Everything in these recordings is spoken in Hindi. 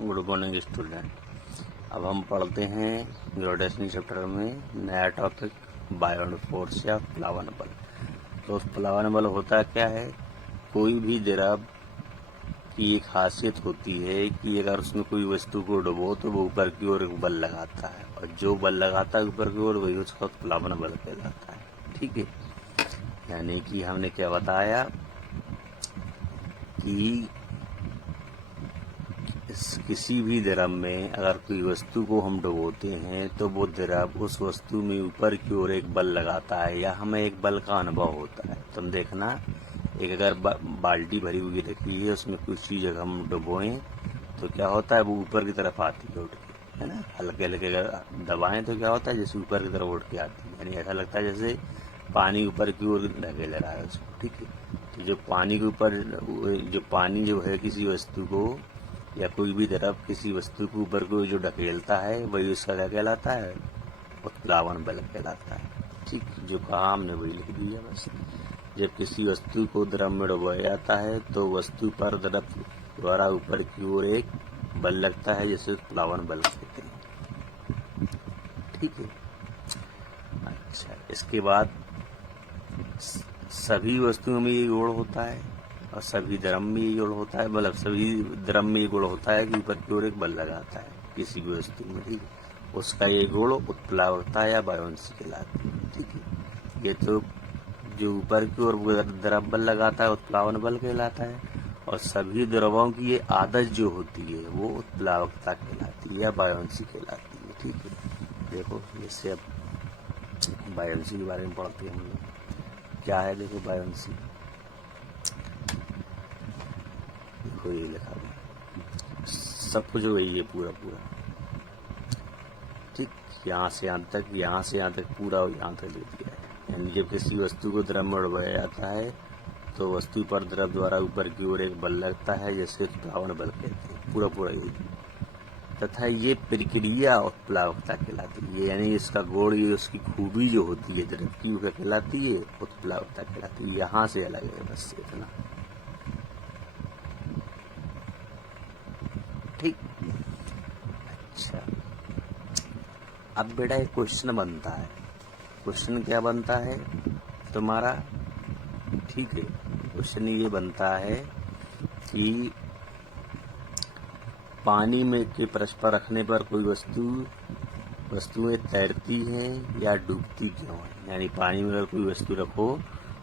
Good morning student. अब हम पढ़ते हैं ग्रेविटेशनल चैप्टर में नया टॉपिक बायोन फोर्स या प्लावन बल। तो उस प्लावन बल होता क्या है? कोई भी द्रव की एक खासियत होती है कि अगर उसमें कोई वस्तु को डुबो तो वो ऊपर की ओर एक बल लगाता है, और जो बल लगाता है ऊपर की ओर वही उसका प्लावन बल कहलाता है। ठीक है, यानी कि हमने क्या बताया कि किसी भी द्रव में अगर कोई वस्तु को हम डुबोते हैं तो वो द्रव उस वस्तु में ऊपर की ओर एक बल लगाता है या हमें एक बल का अनुभव होता है। तुम देखना, एक अगर बाल्टी भरी हुई रखी है, उसमें कुछ चीज अगर हम डुबोएं तो क्या होता है, वो ऊपर की तरफ आती है उठ के, है ना। हल्के हल्के अगर दबाएं तो क्या होता है, जैसे ऊपर की तरफ उठ के आती है, यानी ऐसा लगता है जैसे पानी ऊपर की ओर ढकेल रहा है उसको। ठीक है, तो जो पानी के ऊपर जो पानी जो है किसी वस्तु को या कोई भी द्रव किसी वस्तु के ऊपर को जो ढकेलता है वही उसका क्या कहलाता है, उत्प्लावन बल कहलाता है। ठीक, जो कहा हमने वही लिख दिया बस। जब किसी वस्तु को द्रव में डुबाया जाता है तो वस्तु पर द्रव द्वारा ऊपर की ओर एक बल लगता है, जिसे उत्प्लावन बल कहते हैं। ठीक है, अच्छा, इसके बाद सभी वस्तुओं में ये गुण होता है और सभी द्रव में ये गुण होता है, मतलब सभी द्रव में ये गुण होता है कि ऊपर की ओर एक बल लगाता है किसी भी वस्तु में। ठीक है, उसका ये गुण उत्प्लावकता या बायोंसी कहलाती है। ठीक है, ये तो जो ऊपर की ओर द्रव बल लगाता है उत्प्लावन बल कहलाता है, और सभी द्रवों की ये आदत जो होती है वो उत्प्लावकता कहलाती है या बायोंसी कहलाती है। ठीक है, देखो जैसे अब बायोंसी के बारे में पढ़ते हैं हम लोग। क्या है, देखो बायोंसी, देखो ये लिखा हुआ सब कुछ वही है, पूरा पूरा। ठीक, यहाँ से यहाँ तक, यहाँ से यहाँ तक पूरा यहाँ तक दे दिया है। यानी जब किसी वस्तु को द्रव में डुबाया जाता है तो वस्तु पर द्रव द्वारा ऊपर की ओर एक बल लगता है, जैसे उत्प्लावन बल कहते हैं। पूरा पूरा ये तथा ये प्रक्रिया उत्प्लावकता कहलाती है, यानी इसका गुण, ये उसकी खूबी जो होती है द्रव की, वो कहलाती है उत्प्लावकता कहलाती है। यहाँ से अलग है बस इतना। ठीक, अच्छा, अब बेटा एक क्वेश्चन बनता है। क्वेश्चन क्या बनता है तुम्हारा? ठीक है, क्वेश्चन ये बनता है कि पानी में के पृष्ठ पर रखने पर कोई वस्तुएं तैरती हैं या डूबती क्यों हैं? यानी पानी में अगर कोई वस्तु रखो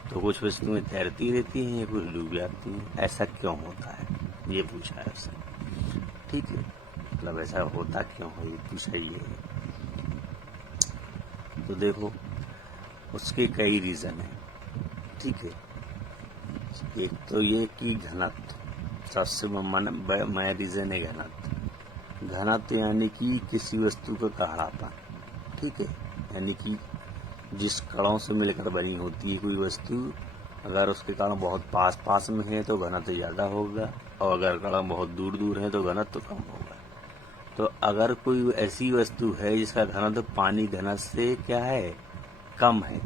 तो कुछ वस्तुएं तैरती रहती हैं, कुछ डूब जाती हैं, ऐसा क्यों होता है, ये पूछा है उसने। ठीक है, मतलब ऐसा होता क्यों है ये पूछा ही है। तो देखो उसके कई रीजन हैं। ठीक है, एक तो ये कि घनत्व, सबसे मैं रीजन है घनत्व। घनत्व यानी कि किसी वस्तु का कड़ापन। ठीक है, यानी कि जिस कणों से मिलकर बनी होती है कोई वस्तु, अगर उसके कण बहुत पास पास में है तो घनत्व ज्यादा होगा, और अगर कण बहुत दूर दूर है तो घनत्व कम होगा। तो अगर कोई ऐसी वस्तु है जिसका घनत्व पानी घनत्व से क्या है, कम है,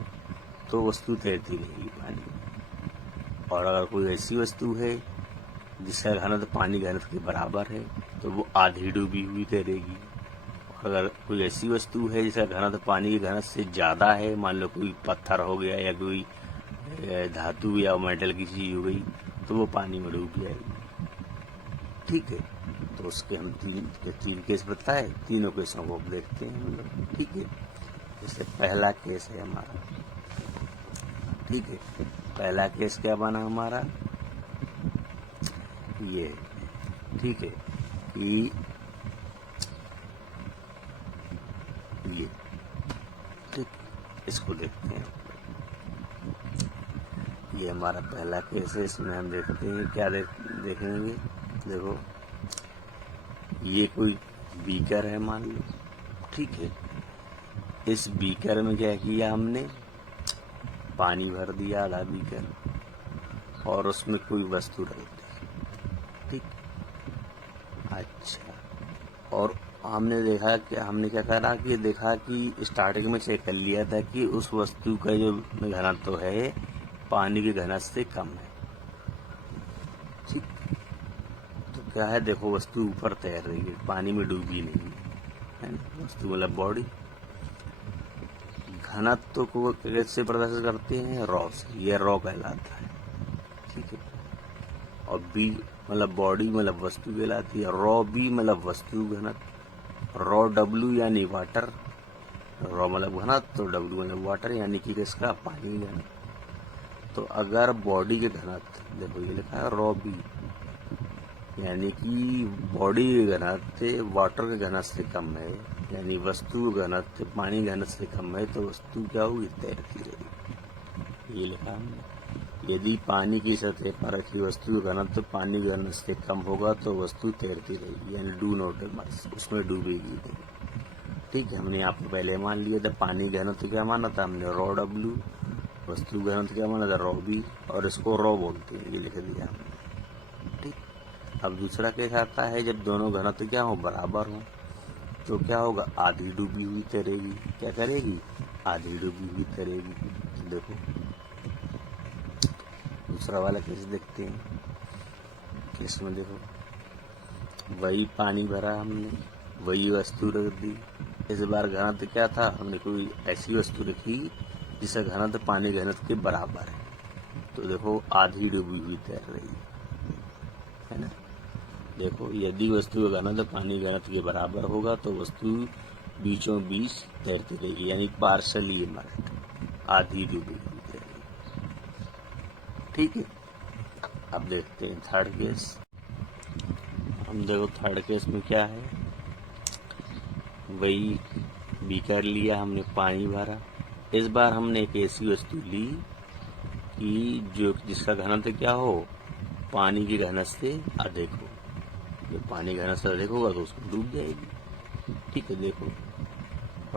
तो वस्तु तैरती रहेगी पानी में। और अगर कोई ऐसी वस्तु है जिसका घनत्व पानी घनत्व के बराबर है तो वो आधी डूबी हुई तैरेगी। अगर कोई ऐसी वस्तु है जिसका घनत्व पानी के घनत्व से ज्यादा है, मान लो कोई पत्थर हो गया या कोई धातु या मेटल की चीज हो गई, तो वो पानी में डूब जाएगी। ठीक है, तो उसके हम तीन केस बताए, तीनों केसों को देखते हैं हम लोग। ठीक है, जैसे पहला केस है हमारा। ठीक है, पहला केस क्या बना हमारा, ये। ठीक है, कि ये, ठीक, इसको देखते हैं। ये हमारा पहला केस है, इसमें हम देखते हैं क्या देखेंगे। देखो ये कोई बीकर है मान लो। ठीक है, इस बीकर में क्या किया हमने, पानी भर दिया आधा बीकर, और उसमें कोई वस्तु रख दी। ठीक, अच्छा, और हमने देखा कि हमने क्या करा कि देखा कि स्टार्टिंग में चेक कर लिया था कि उस वस्तु का जो घनत्व है पानी के घनत्व से कम है। ठीक, तो क्या है, देखो वस्तु ऊपर तैर रही है, पानी में डूबी नहीं है ना। वस्तु मतलब बॉडी। घनत्व को कैसे प्रदर्शित करते हैं, रॉ से, यह रॉ कहलाता है, ठीक है। और बी मतलब बॉडी मतलब वस्तु कहलाती है, रॉ बी मतलब वस्तु घनत्व, रॉ डब्ल्यू यानी वाटर, रॉ मतलब घनत्व तो डब्ल्यू मतलब वाटर यानी कि किसका, पानी घनत्व। तो अगर बॉडी के घनत्व, देखो ये लिखा है रॉ बी, यानी कि बॉडी के घनत्व वाटर के घनत्व से कम है, यानी वस्तु घनत्व पानी घनत्व से कम है, तो वस्तु क्या होगी, तैरती रहेगी। ये लिखा हमने, यदि पानी की सतह पर रखी वस्तु का घनत्व पानी के घनत्व से कम होगा तो वस्तु तैरती रहेगी, यानी डू नॉट इमर्ज, उसमें डूबेगी नहीं, ठीक है। हमने यहाँ पर पहले मान लिया था पानी घनत्व क्या माना था हमने, रॉ डब्ल्यू, वस्तु घनत्व क्या माना था, रॉ बी, और इसको रॉ बोलते हैं, ये लिख दिया हमने, ठीक। अब दूसरा केस आता है जब दोनों घनत्व क्या हो, बराबर हो, तो क्या होगा, आधी डूबी हुई तैरेगी, क्या करेगी, आधी डूबी हुई तैरेगी। तो देखो दूसरा वाला केस देखते हैं, केस में देखो वही पानी भरा हमने, वही वस्तु रख दी, इस बार घनत्व क्या था, हमने कोई ऐसी वस्तु रखी जिसका घनत्व पानी घनत्व के बराबर है, तो देखो आधी डूबी हुई तैर रही है ना। देखो यदि वस्तु का घनत्व पानी घनत्व के बराबर होगा तो वस्तु बीचों बीच तैरती रहेगी, यानी पार्शली इमर्ज्ड, आधी डूबी हुई तैरेगी, ठीक है। अब देखते हैं थर्ड केस। हम देखो थर्ड केस में क्या है, वही बीकर लिया हमने, पानी भरा, इस बार हमने एक ऐसी वस्तु ली कि जिसका घनत्व क्या हो, पानी के घनत्व से अधिक हो। जब पानी घनत्व से अधिक होगा तो उसको डूब जाएगी, ठीक है। देखो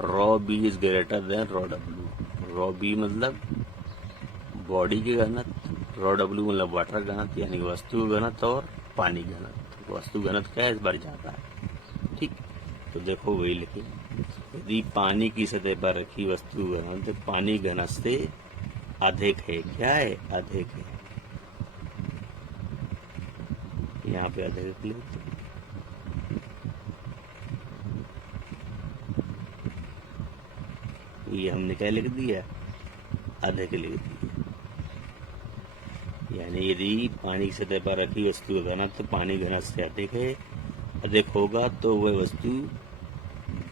rho B is greater than rho W, rho B मतलब बॉडी के घनत्व, रॉ डब्ल्यू मतलब वाटर घनत्व, यानी वस्तु घनत्व और पानी घनत्व। वस्तु घनत्व क्या है, इस बार ज्यादा है, ठीक। तो देखो वही लिखे, यदि पानी की सतह पर रखी वस्तु घनत्व पानी घनत्व से अधिक है, क्या है, अधिक है, यहाँ पे अधिक लिखते, ये हमने क्या लिख दिया, अधिक लिख दिया, यानी यदि पानी की सतह पर रखी वस्तु का घनत्व पानी घनत्व से अधिक होगा तो वह वस्तु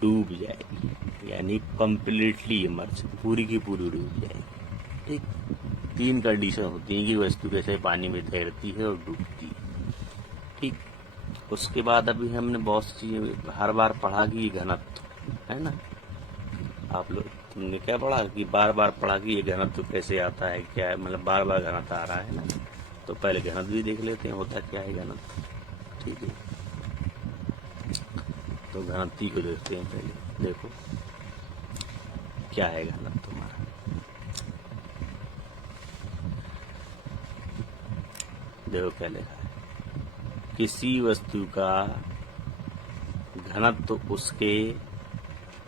डूब जाएगी, यानी कंप्लीटली इमर्ज, पूरी की पूरी डूब जाएगी, ठीक। तीन कंडीशन होती हैं कि वस्तु कैसे पानी में तैरती है और डूबती है, ठीक। उसके बाद अभी हमने बहुत सी चीजें हर बार पढ़ा कि घनत्व है ना, आप लोग तुमने क्या पढ़ा कि बार बार पढ़ा कि ये घनत्व कैसे आता है, क्या है, मतलब बार बार घनत्व आ रहा है ना। तो पहले घनत्व भी देख लेते हैं, होता क्या है घनत्व, ठीक है। तो घनत्व को देखते हैं पहले, देखो क्या है घनत्व तुम्हारा, देखो क्या लिखा है, किसी वस्तु का घनत्व उसके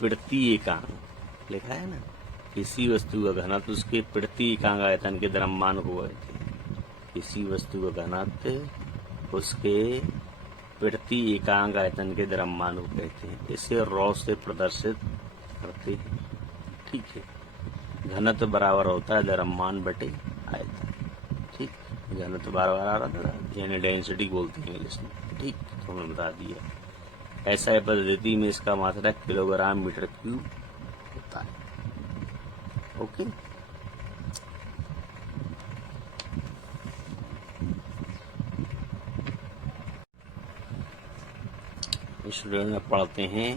प्रति एकांक, लिखा है ना, किसी वस्तु का घनत्व उसके प्रति एकांक आयतन के द्रव्यमान को कहते हैं, किसी वस्तु का घनत्व उसके प्रति एकांक आयतन के द्रव्यमान को कहते हैं, इसे रॉ से प्रदर्शित करते हैं, ठीक है। घनत्व बराबर होता है द्रव्यमान बटे आयतन, ठीक। घनत्व बराबर आ रहा था, यानी डेंसिटी बोलते हैं इंग्लिश में, ठीक। तो हमने बता दिया, ऐसा पद्धति में इसका मात्रा किलोग्राम मीटर क्यूब होता है, ओके। स्टूडेंट में पढ़ते हैं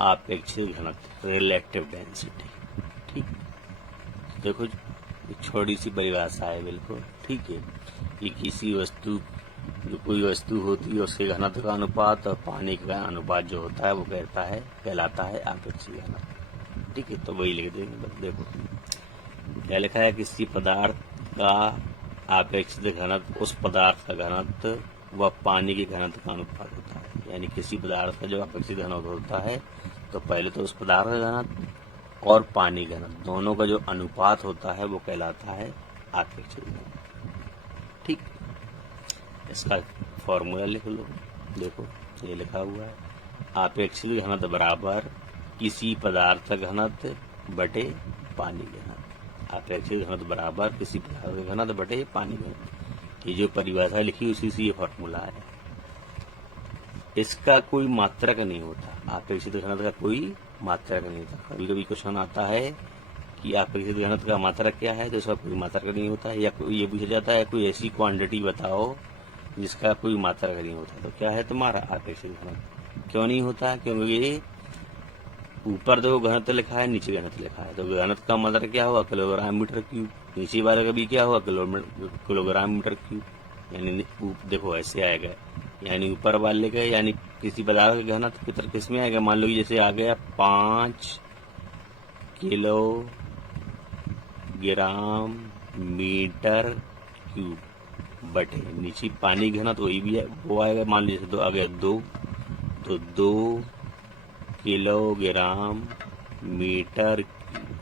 आपेक्षिक घनत्व, रिलेटिव डेंसिटी, ठीक। देखो छोटी सी परिभाषा है बिल्कुल, ठीक है, कि किसी वस्तु, जो कोई वस्तु होती है उसके घनत्व का अनुपात और पानी का अनुपात जो होता है वो कहलाता है आपेक्षिक घनत्व, ठीक है। तो वही लिख देंगे, देखो क्या लिखा है, किसी पदार्थ का आपेक्षिक घनत्व उस पदार्थ का घनत्व व पानी के घनत्व का अनुपात होता है, यानी किसी पदार्थ का जो अपेक्षित घनत्व होता है तो पहले तो उस पदार्थ का घनत्व और पानी घनत्व दोनों का जो अनुपात होता है वो कहलाता है आपेक्षिक घनत्व, ठीक। इसका फॉर्मूला लिख लो, देखो ये लिखा हुआ है, आपेक्षिक घनत्व बराबर किसी पदार्थ का घनत्व बटे पानी का घनत्व। आपेक्षिक घनत्व बराबर किसी पदार्थ का घनत्व बटे पानी का घनत्व। ये जो परिभाषा लिखी उसी से ये फॉर्मूला है। इसका कोई मात्रक नहीं होता, आपेक्षिक घनत्व का कोई मात्रक नहीं होता। कभी कभी क्वेश्चन आता है कि आपेक्षिक घनत्व का मात्रक क्या है, तो इसका कोई मात्रक नहीं होता। या ये पूछा जाता है कोई ऐसी क्वांटिटी बताओ जिसका कोई मात्रक नहीं होता, तो क्या है तुम्हारा आपेक्षिक घनत्व। क्यों नहीं होता? क्योंकि ये ऊपर देखो घनत्व लिखा है, नीचे घनत्व लिखा है, तो घनत्व का मात्रक क्या होगा, किलोग्राम मीटर क्यूब। नीचे वाले का भी क्या होगा, किलोग्राम मीटर क्यूब। यानी देखो ऐसे आएगा, यानी ऊपर वाले का यानी किसी पदार्थ का घनत्व किस में आएगा, मान लो जैसे आ गया 5 किलोग्राम मीटर क्यूब बटे नीचे पानी घनत्व वही भी है, वो आएगा, मान लीजिए तो आ गया 2, तो 2 किलोग्राम मीटर क्यूब।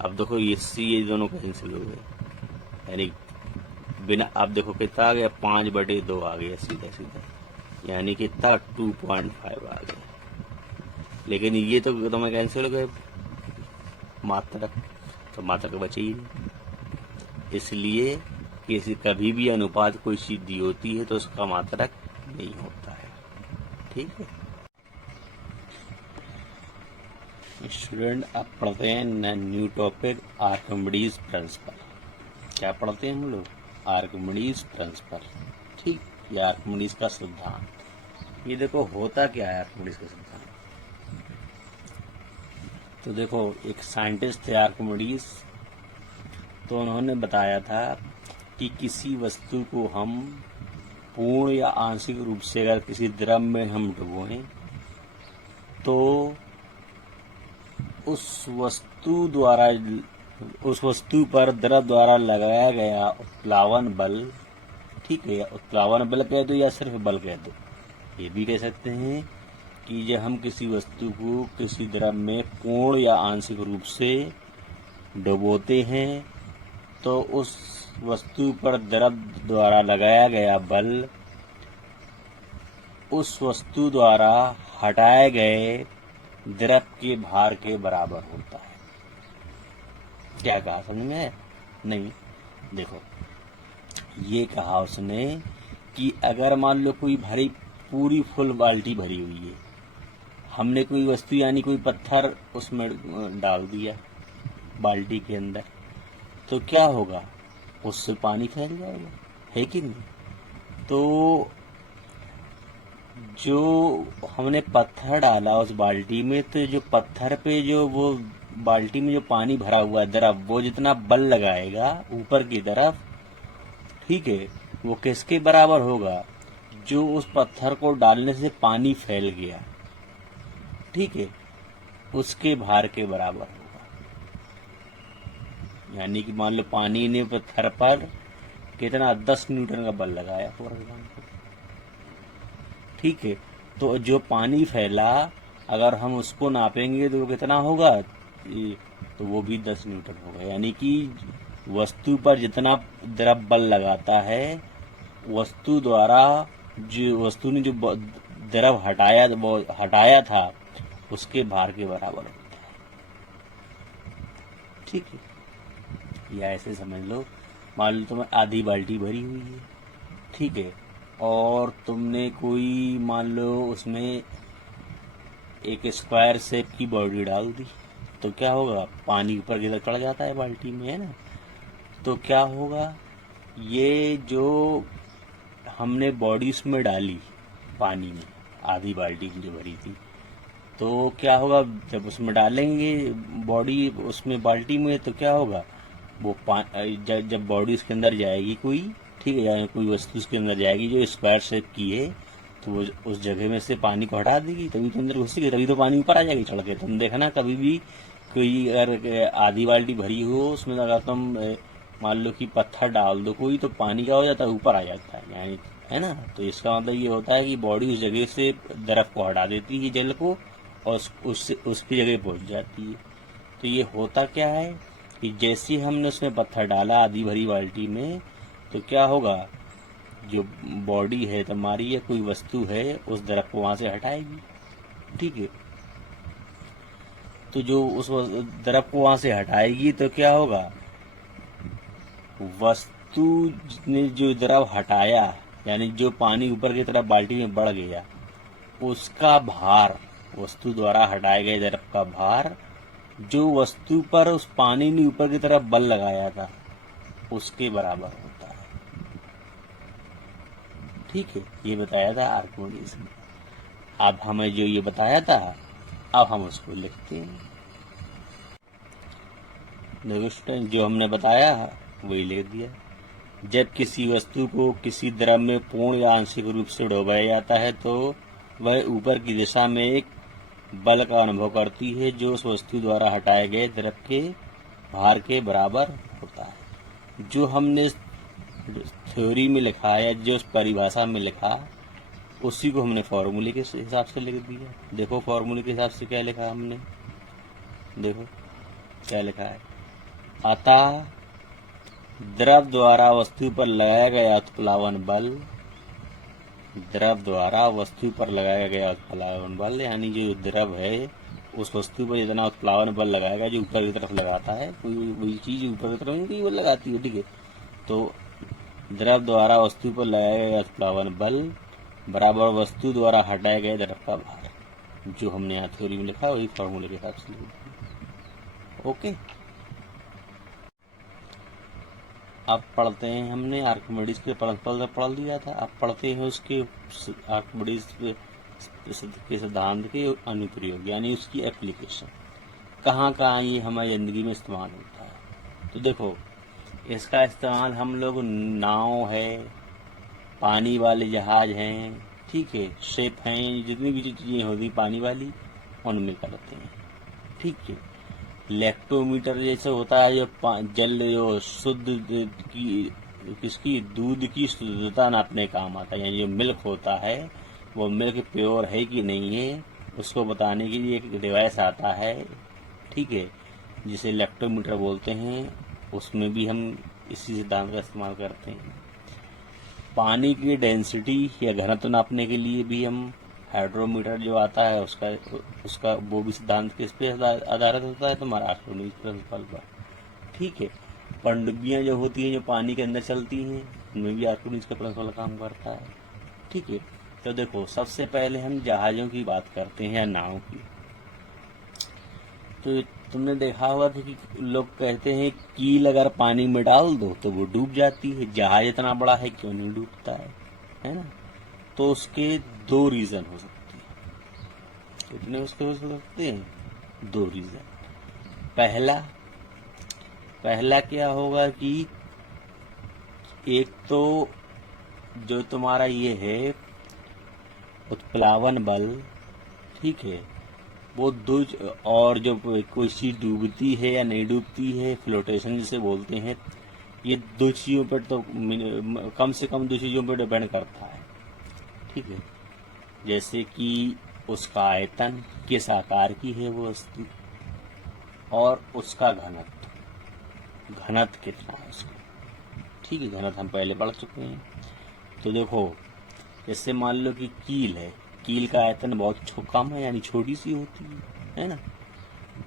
अब देखो ये दोनों कैंसिल हो गए, यानी बिना, अब देखो कितना आ गया, 5/2 आ गया सीधा सीधा, यानी कितना 2.5 आ गया। लेकिन ये तो तुम्हें कैंसिल हो गए मात्रक, तो मात्रक बचे ही नहीं। इसलिए किसी कभी भी अनुपात कोई चीज दी होती है तो उसका मात्रक नहीं होता है। ठीक है स्टूडेंट, अब पढ़ते हैं न्यू टॉपिक आर्किमिडीज प्रिंसिपल। क्या पढ़ते हैं हम लोग? Archimedes principal. ठीक, ये आर्किमिडीज का सिद्धांत। ये देखो होता क्या है आर्किमिडीज का सिद्धांत। तो देखो एक साइंटिस्ट थे आर्किमिडीज, तो उन्होंने बताया था कि किसी वस्तु को हम पूर्ण या आंशिक रूप से अगर किसी द्रव में हम डुबोएं तो उस वस्तु पर द्रव द्वारा लगाया गया उत्प्लावन बल, ठीक है, या उत्प्लावन बल कह दो या सिर्फ बल कह दो, ये भी कह सकते हैं कि जब हम किसी वस्तु को किसी द्रव में पूर्ण या आंशिक रूप से डुबोते हैं तो उस वस्तु पर द्रव द्वारा लगाया गया बल उस वस्तु द्वारा हटाए गए द्रव के भार के बराबर होता है। क्या कहा समझ में है? नहीं, देखो ये कहा उसने कि अगर मान लो कोई पूरी फुल बाल्टी भरी हुई है, हमने कोई वस्तु यानी कोई पत्थर उसमें डाल दिया बाल्टी के अंदर, तो क्या होगा, उससे पानी फैल जाएगा, है कि नहीं? तो जो हमने पत्थर डाला उस बाल्टी में, तो जो पत्थर पे जो वो बाल्टी में जो पानी भरा हुआ द्रव, वो जितना बल लगाएगा ऊपर की तरफ, ठीक है, वो किसके बराबर होगा, जो उस पत्थर को डालने से पानी फैल गया, ठीक है, उसके भार के बराबर होगा। यानी कि मान लो पानी ने पत्थर पर कितना 10 न्यूटन का बल लगाया फॉर एग्जाम्पल, ठीक है, तो जो पानी फैला अगर हम उसको नापेंगे तो कितना होगा, तो वो भी 10 न्यूटन होगा। यानी कि वस्तु पर जितना द्रव बल लगाता है, वस्तु ने जो द्रव हटाया था उसके भार के बराबर होता है। ठीक है, या ऐसे समझ लो, मान लो तुम्हें आधी बाल्टी भरी हुई है, ठीक है, और तुमने कोई मान लो उसमें एक स्क्वायर शेप की बॉडी डाल दी, तो क्या होगा, पानी ऊपर की तरफ चढ़ जाता है बाल्टी में, है ना? तो क्या होगा, ये जो हमने बॉडी उसमें डाली पानी में, आधी बाल्टी की जो भरी थी, तो क्या होगा, जब उसमें डालेंगे बॉडी उसमें बाल्टी में, तो क्या होगा, वो जब बॉडी उसके अंदर जाएगी कोई, ठीक है, या कोई वस्तु उसके अंदर जाएगी जो स्क्वायर शेप की है, तो वो उस जगह में से पानी को हटा देगी, तभी तो अंदर घुसेगी, तभी तो पानी ऊपर आ जाएगी चढ़ के। तुम देखना कभी भी कोई अगर आधी बाल्टी भरी हो, उसमें अगर तुम मान लो कि पत्थर डाल दो कोई, तो पानी क्या हो जाता है, ऊपर आ जाता है, यानी, है ना? तो इसका मतलब ये होता है कि बॉडी उस जगह से द्रव को हटा देती है, जल को, और उसकी जगह पहुंच जाती है। तो ये होता क्या है कि जैसे हमने उसमें पत्थर डाला आधी भरी बाल्टी में, तो क्या होगा, जो बॉडी है तुम्हारी या कोई वस्तु है उस द्रव को वहां से हटाएगी, ठीक है। तो जो उस द्रव को वहां से हटाएगी तो क्या होगा, वस्तु ने जो द्रव हटाया, यानी जो पानी ऊपर की तरफ बाल्टी में बढ़ गया, उसका भार, वस्तु द्वारा हटाए गए द्रव का भार जो वस्तु पर उस पानी ने ऊपर की तरफ बल लगाया था उसके बराबर होता है, ठीक है। ये बताया था आर्किमिडीज ने। अब हमें जो ये बताया था अब हम उसको लिखते हैं। जो हमने बताया वही लिख दिया। जब किसी वस्तु को किसी द्रव में पूर्ण या आंशिक रूप से डुबाया जाता है तो वह ऊपर की दिशा में एक बल का अनुभव करती है जो उस वस्तु द्वारा हटाए गए द्रव के भार के बराबर होता है। जो हमने थ्योरी में लिखा है, जो उस परिभाषा में लिखा, उसी को हमने फॉर्मूले के हिसाब से लिख दिया। देखो फॉर्मूले के हिसाब से क्या लिखा हमने, देखो क्या लिखा है। अतः द्रव द्वारा वस्तु पर लगाया गया उत्प्लावन बल, द्रव द्वारा वस्तु पर लगाया गया उत्प्लावन बल, यानी जो द्रव है उस वस्तु पर जितना उत्प्लावन बल लगाएगा, जो ऊपर की तरफ लगाता है, कोई वही चीज ऊपर की तरफ नहीं बल लगाती है, ठीक है। तो द्रव द्वारा वस्तु पर लगाया गया उत्प्लावन बल बराबर वस्तु द्वारा हटाए गए द्रव का भार, जो हमने यहाँ थ्योरी में लिखा वही फॉर्मूले के हिसाब से लिख दिया। ओके, अब पढ़ते हैं। हमने आर्किमिडीज के प्रिंसिपल पढ़ लिया था, अब पढ़ते हैं उसके आर्किमिडीज के सिद्धांत के अनुप्रयोग, यानी उसकी एप्लीकेशन, कहाँ कहाँ ये हमारी जिंदगी में इस्तेमाल होता है। तो देखो, इसका इस्तेमाल हम लोग नाव है, पानी वाले जहाज हैं, ठीक है, शिप हैं, जितनी भी चीजें होती पानी वाली उनमें करते हैं, ठीक है। लैक्टोमीटर जैसे होता है, जो जल जो शुद्ध की किसकी दूध की शुद्धता नापने काम आता है, यानी जो मिल्क होता है वो मिल्क प्योर है कि नहीं है उसको बताने के लिए एक डिवाइस आता है, ठीक है, जिसे लैक्टोमीटर बोलते हैं। उसमें भी हम इसी सिद्धांत का इस्तेमाल करते हैं। पानी की डेंसिटी या घनत्व नापने के लिए भी हम हाइड्रोमीटर जो आता है उसका वो भी सिद्धांत किस पे आधारित होता है, तुम्हारा आर्किमिडीज प्रिंसिपल पर, ठीक है। पनडुब्बियां जो होती हैं, जो पानी के अंदर चलती हैं, उनमें भी आर्किमिडीज का प्रिंसिपल काम करता है, ठीक है। तो देखो, सबसे पहले हम जहाजों की बात करते हैं या नाव की। तो तुमने देखा होगा कि लोग कहते हैं कील अगर पानी में डाल दो तो वो डूब जाती है, जहाज इतना बड़ा है क्यों नहीं डूबता है ना। तो उसके दो रीजन हो सकते हैं। कितने उसके हो सकते हैं? दो रीजन। पहला क्या होगा कि एक तो जो तुम्हारा ये है उत्प्लावन बल, ठीक है, वो दो, और जो कोई चीज डूबती है या नहीं डूबती है, फ्लोटेशन जिसे बोलते हैं, ये दो चीजों पर तो कम से कम दो चीजों पर डिपेंड करता है, ठीक है। जैसे कि उसका आयतन, किस आकार की है वो वस्तु, और उसका घनत्व कितना है उसका, ठीक है। घनत्व हम पहले पढ़ चुके हैं। तो देखो, जैसे मान लो कि कील है, कील का आयतन बहुत कम है, यानी छोटी सी होती है ना।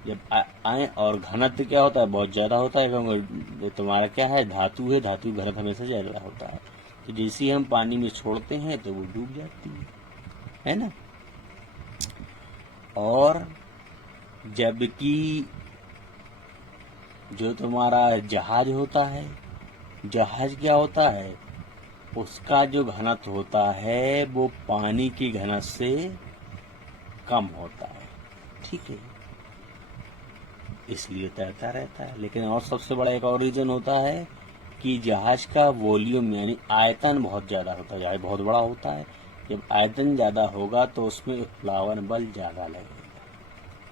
जब आए और घनत्व क्या होता है, बहुत ज्यादा होता है, क्योंकि तुम्हारा क्या है, धातु है, धातु घनत्व हमेशा ज्यादा होता है। तो जैसे ही हम पानी में छोड़ते हैं तो वो डूब जाती है ना। और जबकि जो तुम्हारा जहाज होता है, जहाज क्या होता है, उसका जो घनत्व होता है वो पानी की घनत्व से कम होता है, ठीक है, इसलिए तैरता रहता है। लेकिन और सबसे बड़ा एक और रीजन होता है कि जहाज का वॉल्यूम यानी आयतन बहुत ज्यादा होता है, जहाज बहुत बड़ा होता है। जब आयतन ज्यादा होगा तो उसमें उत्प्लावन बल ज्यादा लगेगा,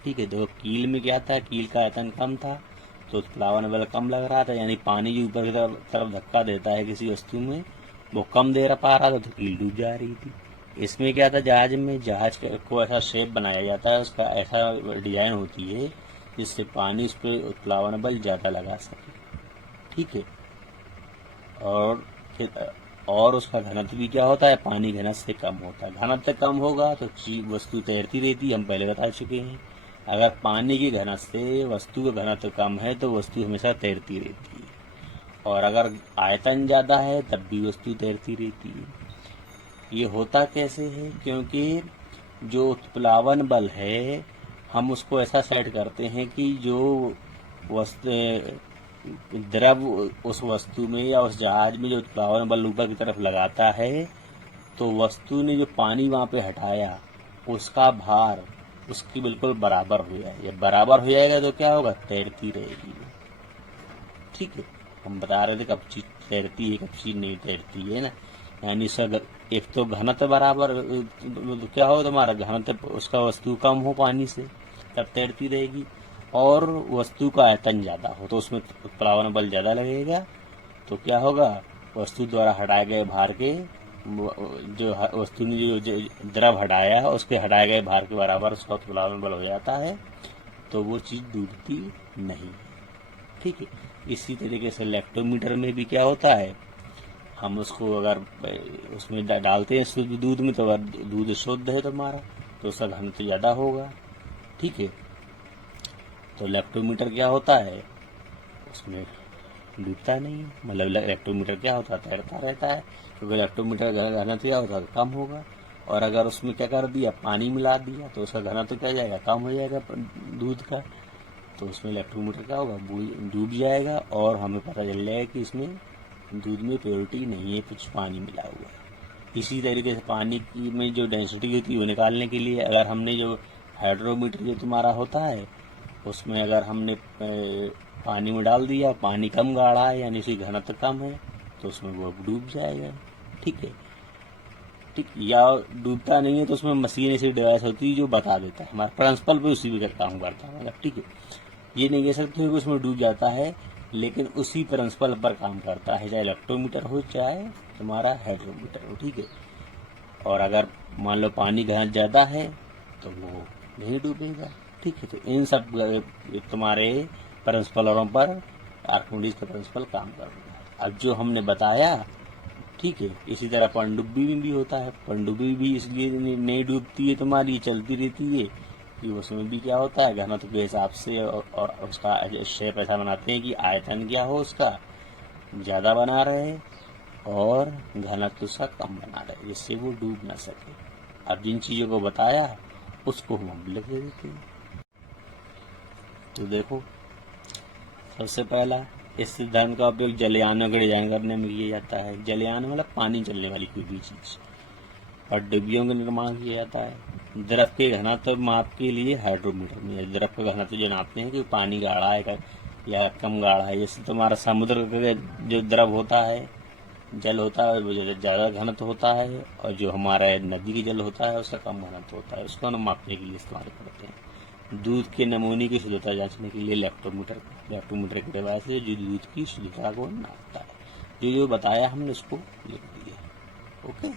ठीक है। देखो, कील में क्या था, कील का आयतन कम था तो उत्प्लावन बल कम लग रहा था, यानी पानी जो ऊपर की तरफ धक्का देता है किसी वस्तु में वो कम दे पा रहा था, तो कील डूब जा रही थी। इसमें क्या था, जहाज में, जहाज को ऐसा शेप बनाया जाता है, उसका ऐसा डिजाइन होती है जिससे पानी उस पर उत्प्लावन बल ज्यादा लगा सके, ठीक है। और फिर और उसका घनत्व भी क्या होता है, पानी घनत्व से कम होता है। घनत्व कम होगा तो वस्तु तैरती रहती है, हम पहले बता चुके हैं। अगर पानी के घनत्व से वस्तु का घनत्व कम है तो वस्तु हमेशा तैरती रहती है, और अगर आयतन ज़्यादा है तब भी वस्तु तैरती रहती है। ये होता कैसे है, क्योंकि जो उत्प्लावन बल है हम उसको ऐसा सेट करते हैं कि जो वस्तु द्रव उस वस्तु में या उस जहाज में जो उत्प्लावन बल ऊपर की तरफ लगाता है, तो वस्तु ने जो पानी वहाँ पे हटाया उसका भार उसकी बिल्कुल बराबर हो जाएगा। जब बराबर हो जाएगा तो क्या होगा, तैरती रहेगी। ठीक है, हम बता रहे थे कब चीज तैरती है कब चीज नहीं तैरती है ना। यानी सर एक तो घनत्व बराबर, तो क्या हो तुम्हारा घनत्व उसका वस्तु कम हो पानी से तब तैरती रहेगी, और वस्तु का आयतन ज़्यादा हो तो उसमें उत्प्लावन बल ज़्यादा लगेगा, तो क्या होगा, वस्तु द्वारा हटाए गए भार के जो वस्तु ने जो द्रव हटाया है उसके हटाए गए भार के बराबर उसका उत्प्लावन बल हो जाता है, तो वो चीज़ डूबती नहीं। ठीक है, इसी तरीके से लैक्टोमीटर में भी क्या होता है, हम उसको अगर उसमें डालते हैं शुद्ध दूध में, तो अगर दूध शुद्ध है तुम्हारा तो उसका घनत्व ज़्यादा होगा। ठीक है, तो लैक्टोमीटर क्या होता है, उसमें डूबता नहीं है, मतलब लैक्टोमीटर क्या होता है, तैरता रहता है, क्योंकि लैक्टोमीटर का घनत्व क्या होता है, कम होगा। और अगर उसमें क्या कर दिया, पानी मिला दिया, तो उसका घनत्व क्या जाएगा, कम हो जाएगा दूध का, तो उसमें लैक्टोमीटर क्या होगा, डूब जाएगा, और हमें पता चल जाएगा कि इसमें दूध में प्योरिटी नहीं है, कुछ पानी मिला हुआ है। इसी तरीके से पानी की में जो डेंसिटी होती है वो निकालने के लिए अगर हमने जो हाइड्रोमीटर जो तुम्हारा होता है उसमें अगर हमने पानी में डाल दिया, पानी कम गाढ़ा है यानी उसकी घनत्व कम है, तो उसमें वो डूब जाएगा। ठीक है, ठीक, या डूबता नहीं है तो उसमें मशीन ऐसी डिवाइस होती है जो बता देता है, हमारा प्रिंसिपल पे उसी भी काम करता है, मतलब ठीक है, ये नहीं कह सकते कि उसमें डूब जाता है, लेकिन उसी प्रिंसिपल पर काम करता है, चाहे इलेक्ट्रोमीटर हो चाहे तुम्हारा हाइड्रोमीटर हो। ठीक है, और अगर मान लो पानी घनत्व ज़्यादा है तो वो नहीं डूबेगा। ठीक है, तो इन सब तुम्हारे प्रिंसिपलों पर आर्किमिडीज का प्रिंसिपल काम कर रहा है। अब जो हमने बताया, ठीक है, इसी तरह पनडुब्बी में भी होता है। पनडुब्बी भी इसलिए नहीं डूबती है तुम्हारी, चलती रहती है कि उसमें भी क्या होता है, घनत्व के हिसाब से और उसका शेप ऐसा बनाते हैं कि आयतन क्या हो उसका ज़्यादा बना रहे और घनत्व उसका कम बना रहे, जिससे वो डूब ना सके। अब जिन चीज़ों को बताया उसको हम लिख देते हैं। तो देखो, सबसे पहला, इस सिद्धांत का उपयोग जलयानों के डिजाइन करने में किया जाता है। जलयान मतलब पानी चलने वाली कोई भी चीज, और डिब्बियों का निर्माण किया जाता है। द्रव के घनत्व माप के लिए हाइड्रोमीटर में द्रव का घनत्व जो नापते हैं कि पानी गाढ़ा है या कम गाढ़ा है। जैसे तुम्हारा समुद्र का जो द्रव होता है, जल होता है, वो ज़्यादा घनत्व होता है, और जो हमारा नदी का जल होता है उसका कम घनत्व होता है, उसको हम मापने के लिए इस्तेमाल करते हैं। दूध के नमूने की शुद्धता जांचने के लिए लैक्टोमीटर के डिवाइस है जो दूध की शुद्धता को नापता है। जो बताया हमने उसको लिख दिया। ओके।